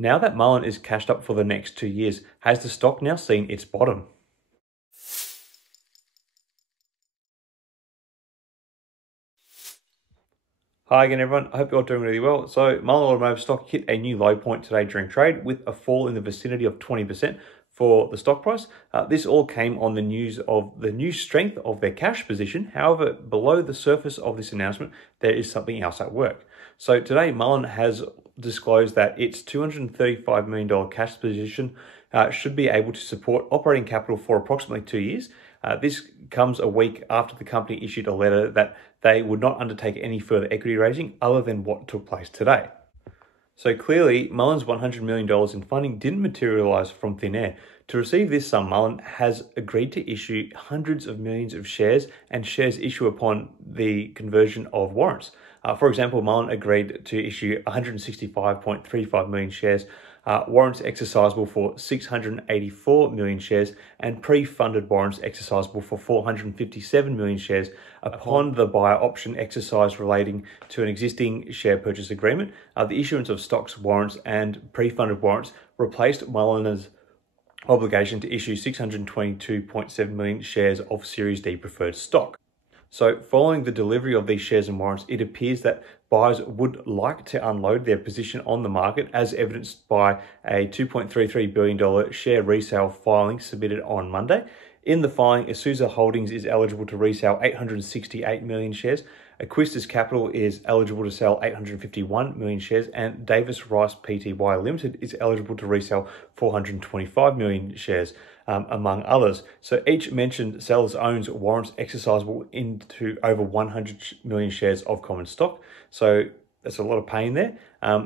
Now that Mullen is cashed up for the next 2 years, has the stock now seen its bottom? Hi again everyone, I hope you're all doing really well. So Mullen Automotive stock hit a new low point today during trade with a fall in the vicinity of 20% for the stock price. This all came on the news of the new strength of their cash position. However, below the surface of this announcement, there is something else at work. So today Mullen has disclosed that its $235 million cash position should be able to support operating capital for approximately 2 years. This comes a week after the company issued a letter that they would not undertake any further equity raising other than what took place today. So clearly, Mullen's $100 million in funding didn't materialise from thin air. To receive this sum, Mullen has agreed to issue hundreds of millions of shares and shares issue upon the conversion of warrants. For example, Mullen agreed to issue 165.35 million shares, warrants exercisable for 684 million shares, and pre-funded warrants exercisable for 457 million shares upon the buyer option exercise relating to an existing share purchase agreement. The issuance of stocks, warrants, and pre-funded warrants replaced Mullen's obligation to issue 622.7 million shares of Series D preferred stock. So following the delivery of these shares and warrants, it appears that buyers would like to unload their position on the market, as evidenced by a $2.33 billion share resale filing submitted on Monday. In the filing, Isuzu Holdings is eligible to resell 868 million shares, Aquista's Capital is eligible to sell 851 million shares, and Davis Rice Pty Limited is eligible to resell 425 million shares, among others. So each mentioned sellers owns warrants exercisable into over 100 million shares of common stock. So that's a lot of pain there.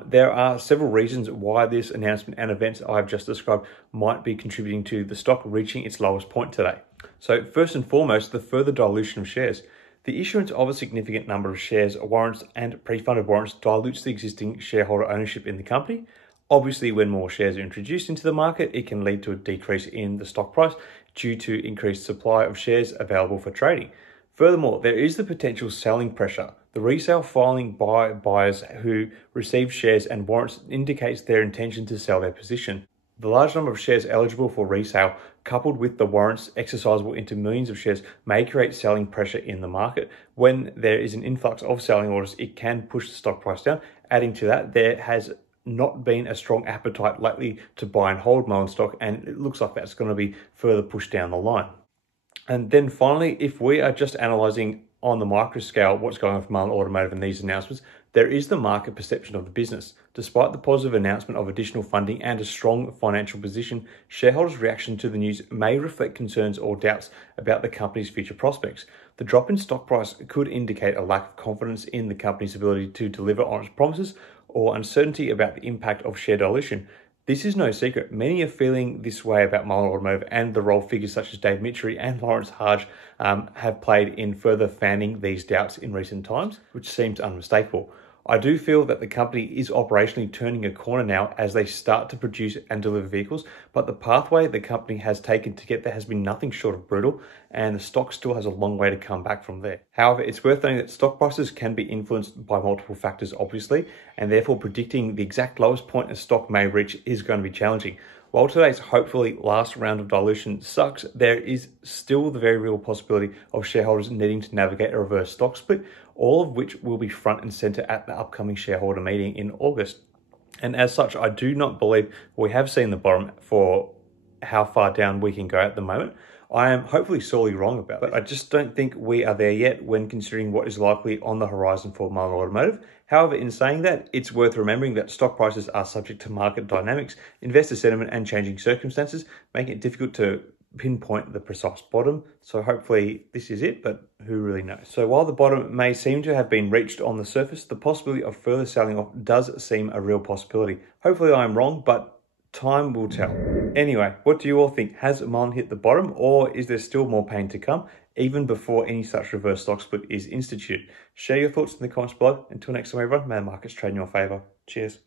There are several reasons why this announcement and events I've just described might be contributing to the stock reaching its lowest point today. So first and foremost, the further dilution of shares. The issuance of a significant number of shares, warrants, and pre-funded warrants dilutes the existing shareholder ownership in the company. Obviously, when more shares are introduced into the market, it can lead to a decrease in the stock price due to increased supply of shares available for trading. Furthermore, there is the potential selling pressure. The resale filing by buyers who receive shares and warrants indicates their intention to sell their position. The large number of shares eligible for resale, coupled with the warrants exercisable into millions of shares, may create selling pressure in the market. When there is an influx of selling orders, it can push the stock price down. Adding to that, there has not been a strong appetite lately to buy and hold MULN stock, and it looks like that's going to be further pushed down the line. And then finally, if we are just analysing on the micro scale what's going on for MULN Automotive and these announcements, there is the market perception of the business. Despite the positive announcement of additional funding and a strong financial position, shareholders' reaction to the news may reflect concerns or doubts about the company's future prospects. The drop in stock price could indicate a lack of confidence in the company's ability to deliver on its promises or uncertainty about the impact of share dilution. This is no secret. Many are feeling this way about MULN Automotive and the role figures such as David Michery and Lawrence Hodge have played in further fanning these doubts in recent times, which seems unmistakable. I do feel that the company is operationally turning a corner now as they start to produce and deliver vehicles, but the pathway the company has taken to get there has been nothing short of brutal, and the stock still has a long way to come back from there. However, it's worth noting that stock prices can be influenced by multiple factors, obviously, and therefore predicting the exact lowest point a stock may reach is going to be challenging. While today's hopefully last round of dilution sucks, there is still the very real possibility of shareholders needing to navigate a reverse stock split, all of which will be front and center at the upcoming shareholder meeting in August. And as such, I do not believe we have seen the bottom for how far down we can go at the moment. I am hopefully sorely wrong about it. I just don't think we are there yet when considering what is likely on the horizon for MULN Automotive. However, in saying that, it's worth remembering that stock prices are subject to market dynamics, investor sentiment, and changing circumstances, making it difficult to pinpoint the precise bottom. So hopefully this is it, but who really knows? So while the bottom may seem to have been reached on the surface, the possibility of further selling off does seem a real possibility. Hopefully I'm wrong, but time will tell. Anyway, what do you all think? Has MULN hit the bottom, or is there still more pain to come, even before any such reverse stock split is instituted? Share your thoughts in the comments below. Until next time, everyone, may the markets trade in your favour. Cheers.